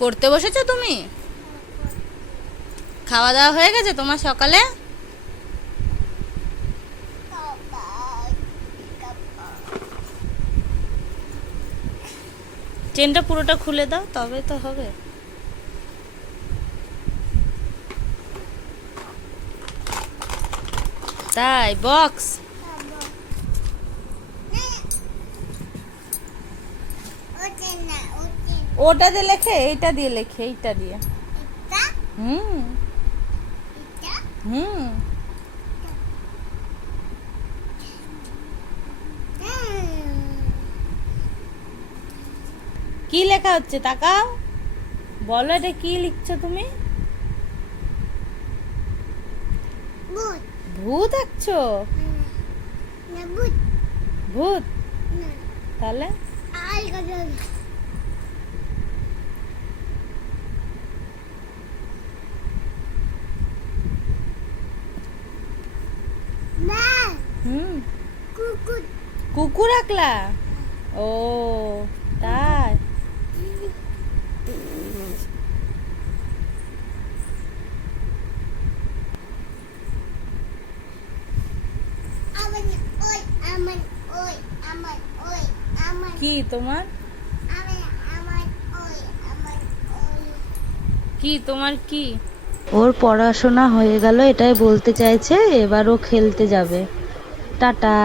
পড়তে বসেছো তুমি? খাওয়া দাওয়া হয়ে গেছে তোমার সকালে? চেনটা পুরোটা খুলে দাও, তবে তো হবে। তাই? বক্স? ওটা দিয়ে লেখে, এইটা দিয়ে লেখে, এইটা দিয়ে। হুম হুম। কি লেখা হচ্ছে তাকাও, বলো এটা কি লিখছো তুমি? ভূত আঁকছো? ভূত? তাহলে হুম, কুকুর আঁকলা? ও তাই। কি তোমার? কি তোমার কি? ওর পড়াশোনা হয়ে গেল এটাই বলতে চাইছে, এবার ও খেলতে যাবে। টাটা।